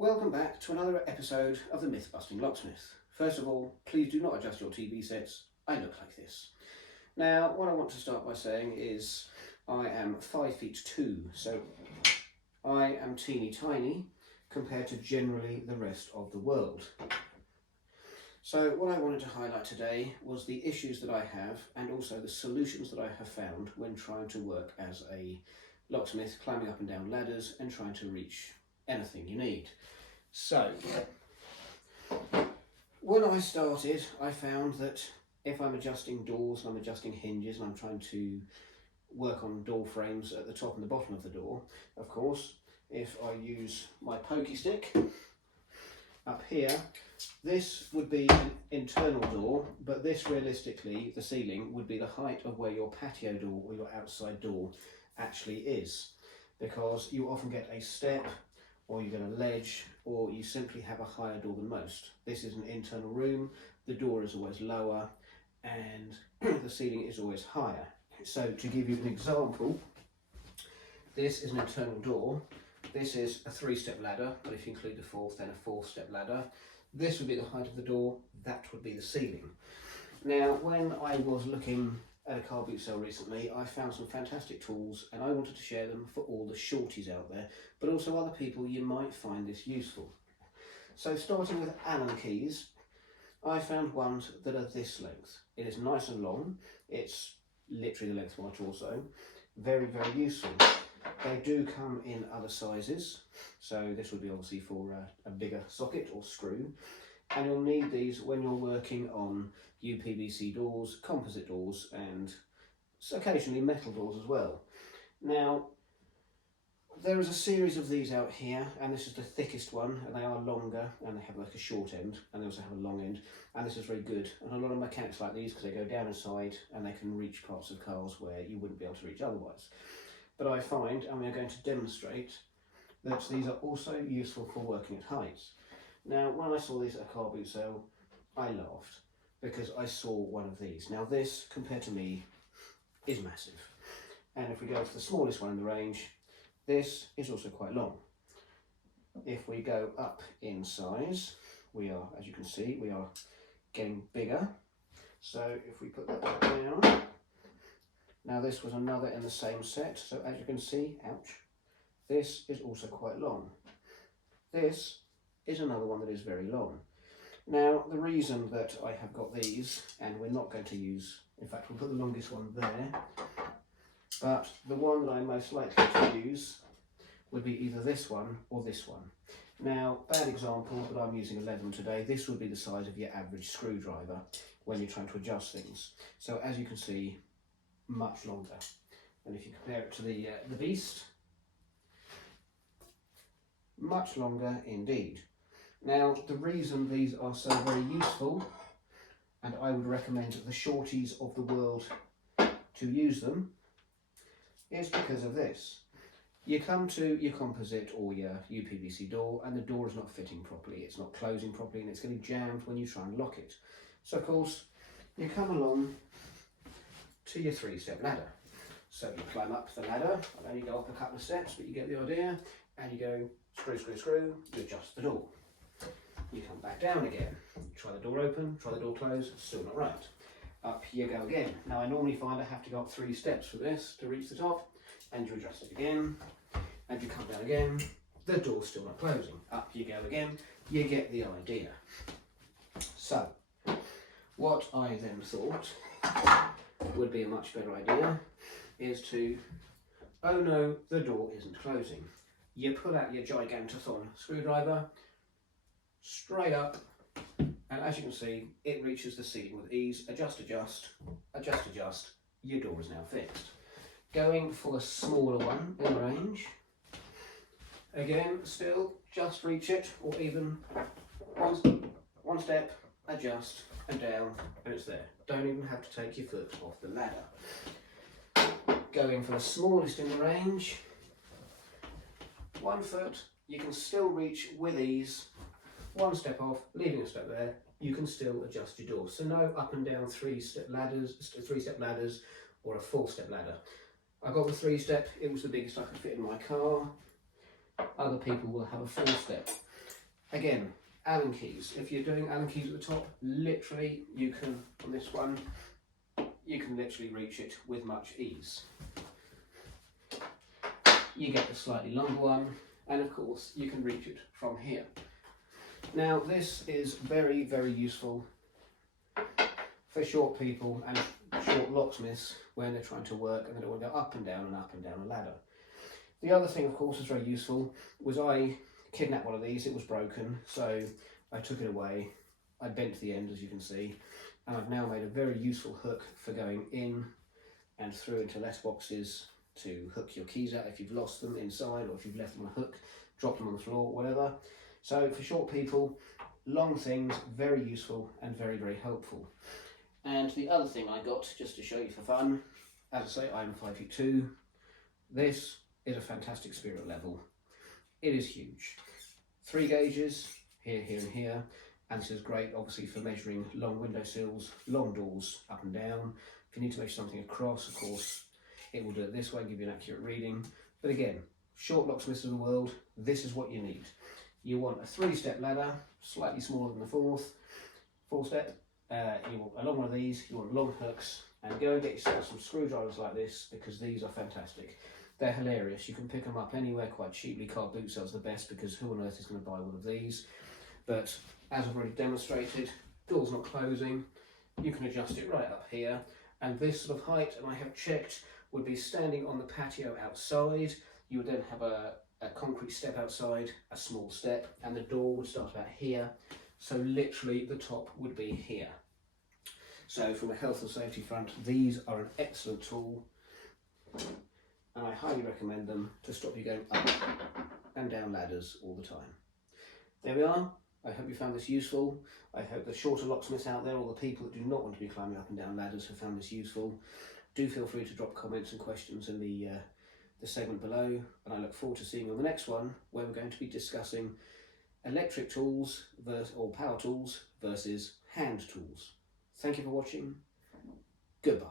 Welcome back to another episode of the Myth-Busting Locksmith. First of all, please do not adjust your TV sets. I look like this. Now, what I want to start by saying is I am 5'2", so I am teeny tiny compared to generally the rest of the world. So what I wanted to highlight today was the issues that I have and also the solutions that I have found when trying to work as a locksmith, climbing up and down ladders and trying to reach anything you need. So, when I started, I found that if I'm adjusting doors and I'm adjusting hinges and I'm trying to work on door frames at the top and the bottom of the door, of course, if I use my pokey stick up here, this would be an internal door, but this realistically, the ceiling, would be the height of where your patio door or your outside door actually is, because you often get a step or you get a ledge, or you simply have a higher door than most. This is an internal room, the door is always lower, and the ceiling is always higher. So to give you an example, this is an internal door, this is a 3-step ladder, but if you include the fourth, then a 4-step ladder. This would be the height of the door, that would be the ceiling. Now, when I was looking at a car boot sale recently, I found some fantastic tools and I wanted to share them for all the shorties out there, but also other people you might find this useful. So starting with Allen keys, I found ones that are this length. It is nice and long, it's literally the length of my torso, very, very useful. They do come in other sizes, so this would be obviously for a bigger socket or screw, and you'll need these when you're working on UPVC doors, composite doors, and occasionally metal doors as well. Now, there is a series of these out here, and this is the thickest one, and they are longer, and they have like a short end, and they also have a long end, and this is very good. And a lot of mechanics like these because they go down inside, and they can reach parts of cars where you wouldn't be able to reach otherwise. But I find, and we are going to demonstrate, that these are also useful for working at heights. Now, when I saw these at a car boot sale, I laughed because I saw one of these. Now this, compared to me, is massive. And if we go to the smallest one in the range, this is also quite long. If we go up in size, we are, as you can see, we are getting bigger. So if we put that back down, now this was another in the same set. So as you can see, ouch, this is also quite long. This is another one that is very long. Now, the reason that I have got these, and we're not going to use, in fact, we'll put the longest one there, but the one that I'm most likely to use would be either this one or this one. Now, bad example, but I'm using 11 today. This would be the size of your average screwdriver when you're trying to adjust things. So as you can see, much longer. And if you compare it to the Beast, much longer indeed. Now, the reason these are so very useful, and I would recommend the shorties of the world to use them, is because of this. You come to your composite or your UPVC door and the door is not fitting properly, it's not closing properly, and it's getting jammed when you try and lock it. So of course, you come along to your 3-step ladder. So you climb up the ladder, and then you go up a couple of steps, but you get the idea, and you go screw, screw, screw, you adjust the door. You come back down again, try the door open, try the door close, still not right. Up you go again. Now I normally find I have to go up 3 steps for this to reach the top, and you adjust it again, and you come down again, the door's still not closing. Up you go again, you get the idea. So, what I then thought would be a much better idea is to, oh no, the door isn't closing. You pull out your gigantathon screwdriver, straight up, and as you can see, it reaches the ceiling with ease. Adjust, adjust, adjust, adjust, your door is now fixed. Going for the smaller one in range, again, still, just reach it, or even one step, adjust, and down, and it's there. Don't even have to take your foot off the ladder. Going for the smallest in the range, 1 foot, you can still reach with ease. 1 step off, leaving a step there, you can still adjust your door. So no up and down 3-step ladders or a 4-step ladder. I got the 3-step, it was the biggest I could fit in my car. Other people will have a 4-step. Again, Allen keys. If you're doing Allen keys at the top, literally you can, on this one, you can literally reach it with much ease. You get the slightly longer one, and of course you can reach it from here. Now this is very, very useful for short people and short locksmiths when they're trying to work and they don't want to go up and down a ladder. The other thing, of course, is very useful was I kidnapped one of these. It was broken, so I took it away. I bent the end, as you can see, and I've now made a very useful hook for going in and through into letterboxes to hook your keys out if you've lost them inside, or if you've left them on a hook, drop them on the floor, whatever. So for short people, long things, very useful and very, very helpful. And the other thing I got, just to show you for fun, as I say, I'm 5'2". This is a fantastic spirit level. It is huge. 3 gauges, here, here and here, and this is great obviously for measuring long windowsills, long doors up and down. If you need to measure something across, of course, it will do it this way, give you an accurate reading. But again, short locksmiths of the world, this is what you need. You want a 3-step ladder, slightly smaller than the 4th step. You want along one of these, you want long hooks, and go and get yourself some screwdrivers like this, because these are fantastic. They're hilarious. You can pick them up anywhere quite cheaply. Car boot sales the best, because who on earth is going to buy one of these? But as I've already demonstrated, door's not closing. You can adjust it right up here, and this sort of height, and I have checked, would be standing on the patio outside. You would then have a concrete step outside, a small step, and the door would start about here. So literally the top would be here. So from a health and safety front, these are an excellent tool, and I highly recommend them to stop you going up and down ladders all the time. There we are. I hope you found this useful. I hope the shorter locksmiths out there, or the people that do not want to be climbing up and down ladders, have found this useful. Do feel free to drop comments and questions in the segment below, and I look forward to seeing you on the next one, where we're going to be discussing electric tools or power tools versus hand tools. Thank you for watching. Goodbye.